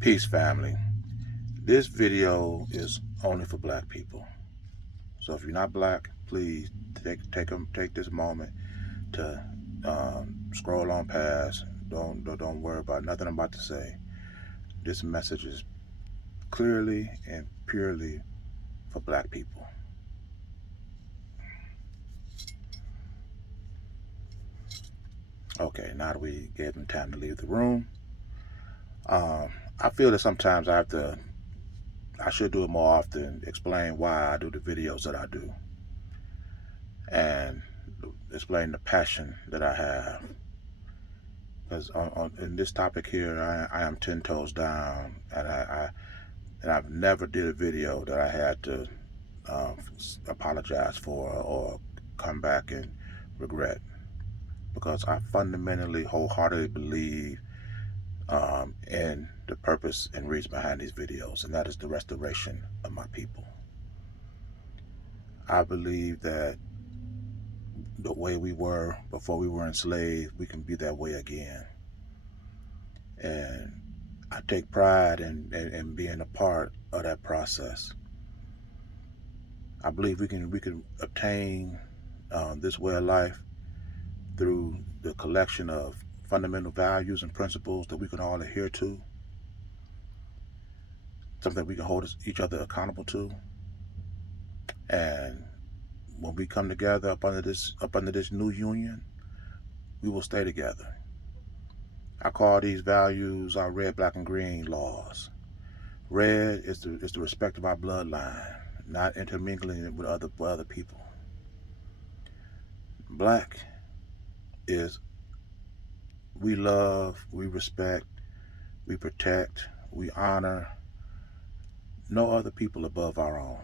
Peace, family. This video is only for black people. So if you're not black, please take this moment to scroll on past. Don't worry about nothing I'm about to say. This message is clearly and purely for black people. Okay, now that we gave them time to leave the room, I feel that sometimes I should do it more often, explain why I do the videos that I do, and explain the passion that I have. Because in this topic here, I am 10 toes down, and I've never did a video that I had to apologize for or come back and regret, because I fundamentally, wholeheartedly believe in the purpose and reason behind these videos, and that is the restoration of my people. I believe that the way we were before we were enslaved, we can be that way again. And I take pride in being a part of that process. I believe we can obtain this way of life through the collection of fundamental values and principles that we can all adhere to, something we can hold each other accountable to. And when we come together up under this new union, we will stay together. I call these values our red, black, and green laws. Red is the respect of our bloodline, not intermingling with other people. Black is we love, we respect, we protect, we honor no other people above our own.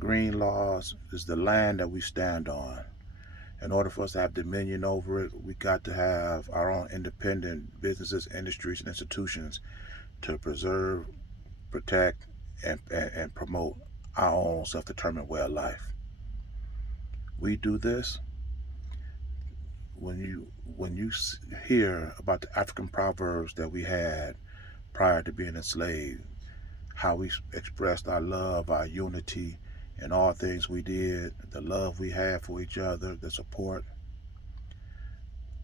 Green laws is the land that we stand on. In order for us to have dominion over it, we got to have our own independent businesses, industries, and institutions to preserve, protect, and promote our own self-determined way of life. We do this when you hear about the African proverbs that we had prior to being enslaved, how we expressed our love, our unity, in all things we did, the love we had for each other, the support,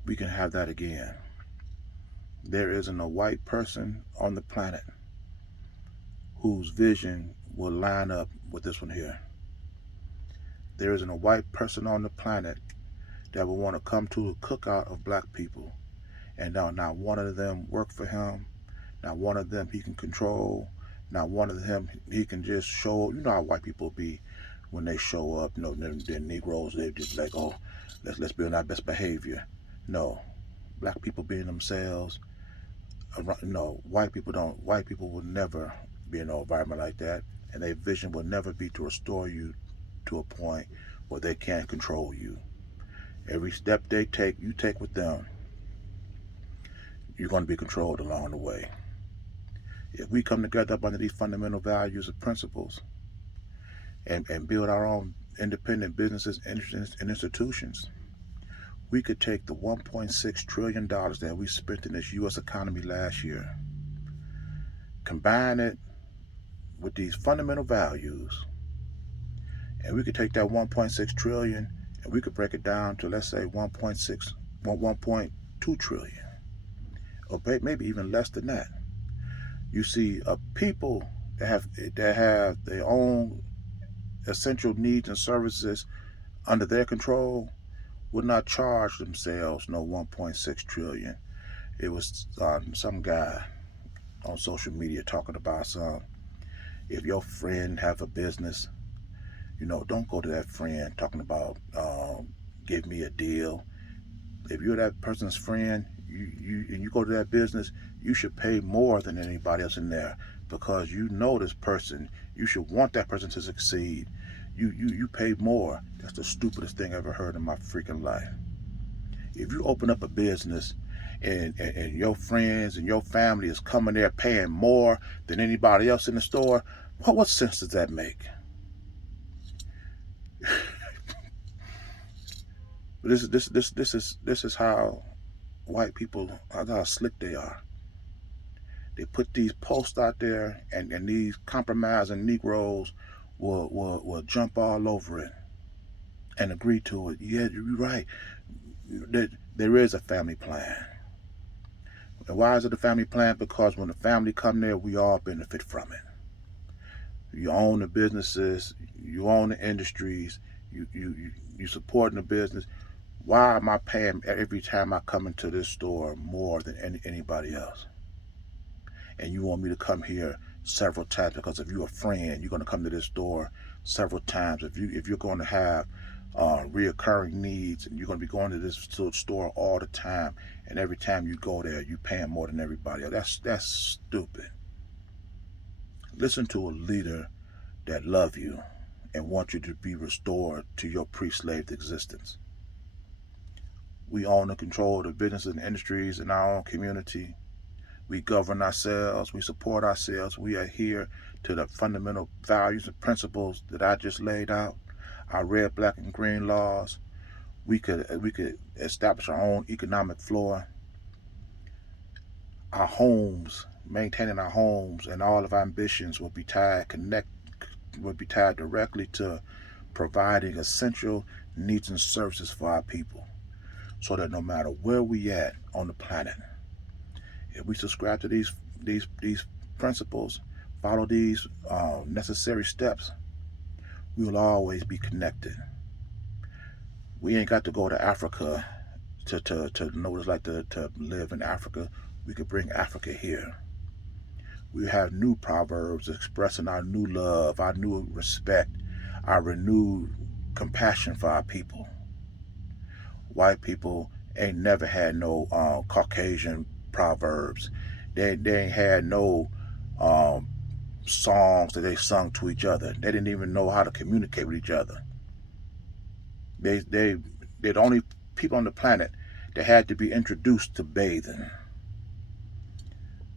we can have that again. There isn't a white person on the planet whose vision will line up with this one here. There isn't a white person on the planet that will want to come to a cookout of black people and now not one of them work for him, not one of them he can control, not one of them he can just show. You know how white people be when they show up. You know, they're Negroes. They just like, oh, let's be on our best behavior. No, black people being themselves. No, white people don't. White people will never be in an environment like that, and their vision will never be to restore you to a point where they can't control you. Every step they take, you take with them, you're going to be controlled along the way. If we come together up under these fundamental values and principles and build our own independent businesses and institutions, we could take the $1.6 trillion that we spent in this U.S. economy last year, combine it with these fundamental values, and we could take that 1.6 trillion and we could break it down to, let's say, 1.2 trillion, or maybe even less than that. You see, people that have their own essential needs and services under their control would not charge themselves no 1.6 trillion. It was some guy on social media talking about if your friend have a business, don't go to that friend talking about give me a deal. If you're that person's friend, you go to that business, you should pay more than anybody else in there, because you know this person. You should want that person to succeed. You pay more. That's the stupidest thing I ever heard in my freaking life. If you open up a business and your friends and your family is coming there paying more than anybody else in the store, what sense does that make? This is how white people, how slick they are. They put these posts out there, and these compromising Negroes will jump all over it and agree to it. Yeah, you're right. There is a family plan. And why is it a family plan? Because when the family come there, we all benefit from it. You own the businesses, you own the industries, you supporting the business. Why am I paying every time I come into this store more than anybody else? And you want me to come here several times because if you're a friend, you're going to come to this store several times. If you're going to have reoccurring needs, and you're going to be going to this store all the time, and every time you go there, you're paying more than everybody else. That's stupid. Listen to a leader that love you and want you to be restored to your pre-slave existence. We own and control the businesses and industries in our own community. We govern ourselves. We support ourselves. We adhere to the fundamental values and principles that I just laid out. Our red, black, and green laws. We could establish our own economic floor. Our homes, maintaining our homes, and all of our ambitions will be tied directly to providing essential needs and services for our people, so that no matter where we at on the planet, if we subscribe to these principles, follow these necessary steps, we will always be connected. We ain't got to go to Africa to know what it's like to live in Africa. We could bring Africa here. We have new proverbs expressing our new love, our new respect, our renewed compassion for our people. White people ain't never had no Caucasian proverbs. They ain't had no songs that they sung to each other. They didn't even know how to communicate with each other. They're the only people on the planet that had to be introduced to bathing.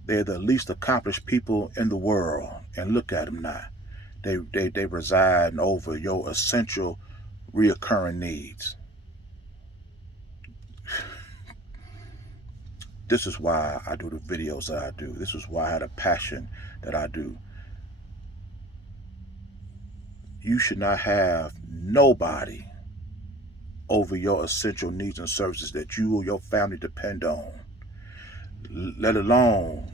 They're the least accomplished people in the world, and look at them now. They reside over your essential reoccurring needs. This is why I do the videos that I do. This is why I had a passion that I do. You should not have nobody over your essential needs and services that you or your family depend on, let alone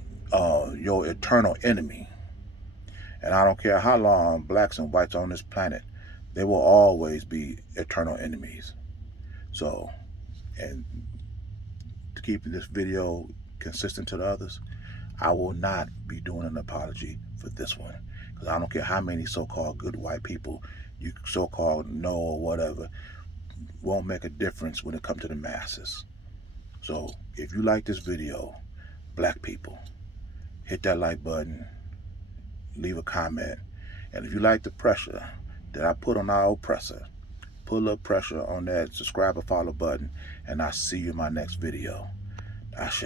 your eternal enemy. And I don't care how long blacks and whites on this planet, they will always be eternal enemies. So, and to keep this video consistent to the others, I will not be doing an apology for this one, because I don't care how many so-called good white people you so-called know or whatever, won't make a difference when it comes to the masses. So if you like this video, black people, hit that like button, leave a comment, and if you like the pressure that I put on our oppressor, put a little pressure on that subscribe or follow button, and I'll see you in my next video. Ashe.